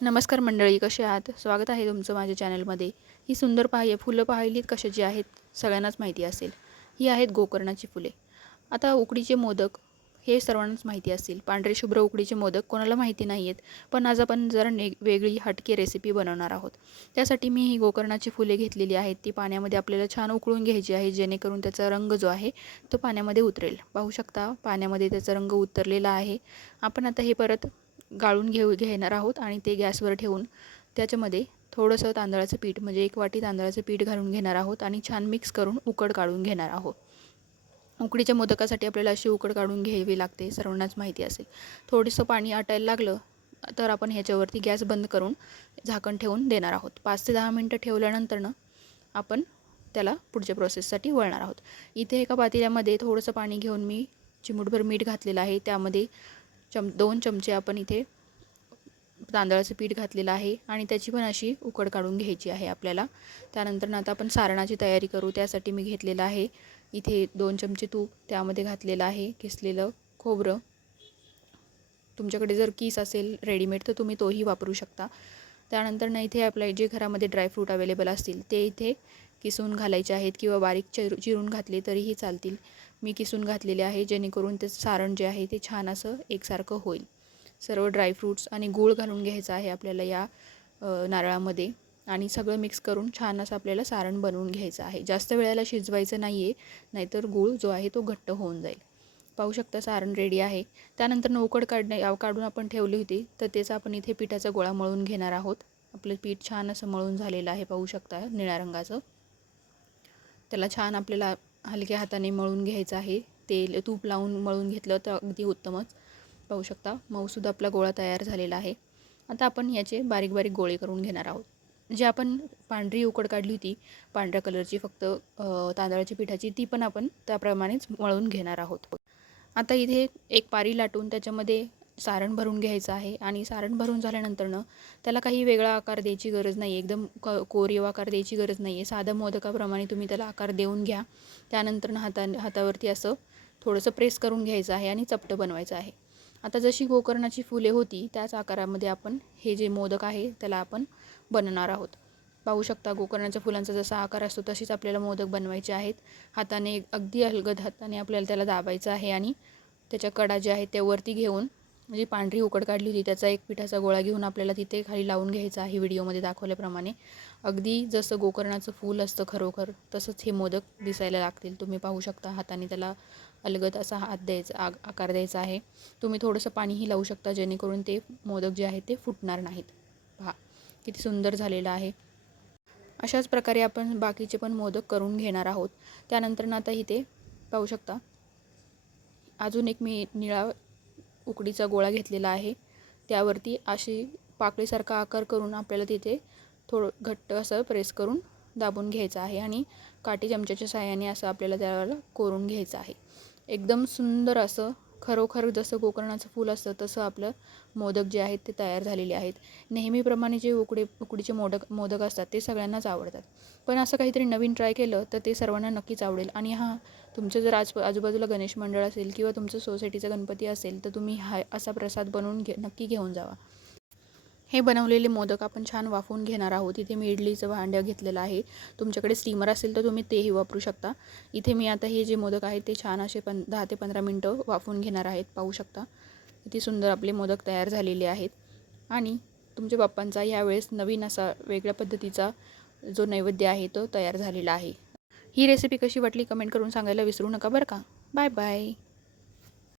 नमस्कार मंडळी कसे आहात? स्वागत आहे तुमचं माझ्या चॅनलमध्ये. ही सुंदर पाही फुलं पाहिलीत कशाची आहेत सगळ्यांनाच माहिती असेल. ही आहेत गोकर्णाची फुले. आता उकडीचे मोदक हे सर्वांनाच माहिती असतील पांढरे शुभ्र उकडीचे मोदक कोणाला माहिती नाही आहेत पण आज आपण जरा ने वेगळी हटके रेसिपी बनवणार आहोत. त्यासाठी मी ही गोकर्णाची फुले घेतलेली आहेत. ती पाण्यामध्ये आपल्याला छान उकळून घ्यायची आहे जेणेकरून त्याचा रंग जो आहे तो पाण्यामध्ये उतरेल. पाहू शकता पाण्यामध्ये त्याचा रंग उतरलेला आहे. आपण आता हे परत गाळून घेऊ घेणार आहोत आणि ते गॅसवर ठेवून त्याच्यामध्ये थोडंसं तांदळाचं पीठ म्हणजे एक वाटी तांदळाचं पीठ घालून घेणार आहोत आणि छान मिक्स करून उकड काढून घेणार आहोत. उकडीच्या मोदकासाठी आपल्याला अशी उकड काढून घ्यावी लागते सर्वांनाच माहिती असेल. थोडंसं पाणी आटायला लागलं तर आपण ह्याच्यावरती गॅस बंद करून झाकण ठेवून देणार आहोत. पाच ते दहा मिनटं ठेवल्यानंतरनं आपण त्याला पुढच्या प्रोसेससाठी वळणार आहोत. इथे एका पातेल्यामध्ये थोडंसं पाणी घेऊन मी चिमूटभर मीठ घातलेलं आहे. त्यामध्ये चम दोन चमचे आपण इथे तांदळाचं पीठ घातलेलं आहे आणि त्याची पण अशी उकड काढून घ्यायची आहे आपल्याला. त्यानंतर आता आपण सारणाची तयारी करू. त्यासाठी मी घेतलेलं आहे इथे दोन चमचे तूप त्यामध्ये घातलेलं आहे किसलेलं खोबरं. तुमच्याकडे जर कीस असेल रेडीमेड तर तुम्ही तोही वापरू शकता. त्यानंतर ना इथे आपल्या जे घरामध्ये ड्रायफ्रूट अवेलेबल असतील ते इथे किसून घालायचे आहेत किंवा बारीक चिर चिरून घातले तरीही चालतील. मी किसून घातलेले आहे जेणेकरून ते सारण जे आहे ते छान असं एकसारखं होईल. सर्व ड्रायफ्रूट्स आणि गूळ घालून घ्यायचं आहे आपल्याला या नारळामध्ये. आणि सगळं मिक्स करून छान असं आपल्याला सारण बनवून घ्यायचं आहे. जास्त वेळेला शिजवायचं नाही आहे नाहीतर गूळ जो आहे तो घट्ट होऊन जाईल. पाहू शकता सारण रेडी आहे. त्यानंतर उकड काढणे काढून आपण ठेवली होती तर तेच आपण इथे पिठाचा गोळा मळून घेणार आहोत. आपलं पीठ छान असं मळून झालेलं आहे पाहू शकता निळ्या रंगाचं. त्याला छान आपल्याला हलक्या हाताने मळून घ्यायचं आहे. तेल तूप लावून मळून घेतलं तर अगदी उत्तमच. पाहू शकता मऊसुद्धा आपला गोळा तयार झालेला आहे. आता आपण याचे बारीक बारीक गोळे करून घेणार आहोत. जे आपण पांढरी उकड काढली होती पांढऱ्या कलरची फक्त तांदळाच्या पिठाची ती पण आपण त्याप्रमाणेच मळून घेणार आहोत. आता इथे एक पारी लाटून त्याच्यामध्ये सारण भरून घ्यायचं आहे आणि सारण भरून झाल्यानंतरनं त्याला काही वेगळा आकार द्यायची गरज नाही. एकदम क कोरीव आकार द्यायची गरज नाही. आहे साधं मोदकाप्रमाणे तुम्ही त्याला आकार देऊन घ्या. त्यानंतरनं हाता हातावरती असं थोडंसं प्रेस करून घ्यायचं आहे आणि चपटं बनवायचं आहे. आता जशी गोकर्णाची फुले होती त्याच आकारामध्ये आपण हे जे मोदक आहे त्याला आपण बनवणार आहोत. पाहू शकता गोकर्णाच्या फुलांचा जसा आकार असतो तशीच आपल्याला मोदक बनवायचे आहेत. हाताने अगदी अलगद हाताने आपल्याला त्याला दाबायचं आहे आणि त्याच्या कडा ज्या आहेत त्या वरती घेऊन म्हणजे पांढरी उकड काढली होती त्याचा एक पिठाचा गोळा घेऊन आपल्याला तिथे खाली लावून घ्यायचा आहे व्हिडिओमध्ये दाखवल्याप्रमाणे. अगदी जसं गोकर्णाचं फूल असतं खरोखर तसंच हे मोदक दिसायला लागतील. तुम्ही पाहू शकता हाताने त्याला अलगद असा हात द्यायचा आग आकार द्यायचा आहे. तुम्ही थोडंसं पाणीही लावू शकता जेणेकरून ते मोदक जे आहेत ते फुटणार नाहीत. पहा किती सुंदर झालेलं आहे. अशाच प्रकारे आपण बाकीचे पण मोदक करून घेणार आहोत. त्यानंतर आता इथे पाहू शकता. अजून एक मी निळा उकडीचा गोळा घेतलेला आहे. त्यावरती अशी पाकळीसारखा आकार करून आपल्याला तिथे थोडं घट्ट असं प्रेस करून दाबून घ्यायचं आहे आणि काठी चमच्याच्या साह्याने असं आपल्याला त्याला कोरून घ्यायचं आहे. एकदम सुंदर असं खरोखर जसं गोकर्णाचं फूल असतं तसं आपलं मोदक जे आहेत ते तयार झालेले आहेत. नेहमीप्रमाणे जे उकडे उकडीचे मोदक मोदक असतात ते सगळ्यांनाच आवडतात. पण असं काहीतरी नवीन ट्राय केलं तर ते सर्वांना नक्कीच आवडेल. आणि हां तुमचं जर आज आजूबाजूला गणेश मंडळ असेल किंवा तुमचं सोसायटीचा गणपती असेल तर तुम्ही हा असा प्रसाद बनवून घे नक्की घेऊन जावा. हे बनवलेले मोदक आपण छान वाफवून घेणार आहोत. इथे मी इडलीचं भांडं घेतलेलं आहे. तुमच्याकडे स्टीमर असेल तर तुम्ही तेही वापरू शकता. इथे मी आता हे जे मोदक आहेत ते छान असे पण दहा ते पंधरा मिनटं वाफवून घेणार आहेत. पाहू शकता. किती सुंदर आपले मोदक तयार झालेले आहेत. आणि तुमच्या बाप्पांचा यावेळेस नवीन असा वेगळ्या पद्धतीचा जो नैवेद्य आहे तो तयार झालेला आहे. ही रेसिपी कशी वाटली? कमेंट करून सांगायला विसरू नका बरं का? Bye bye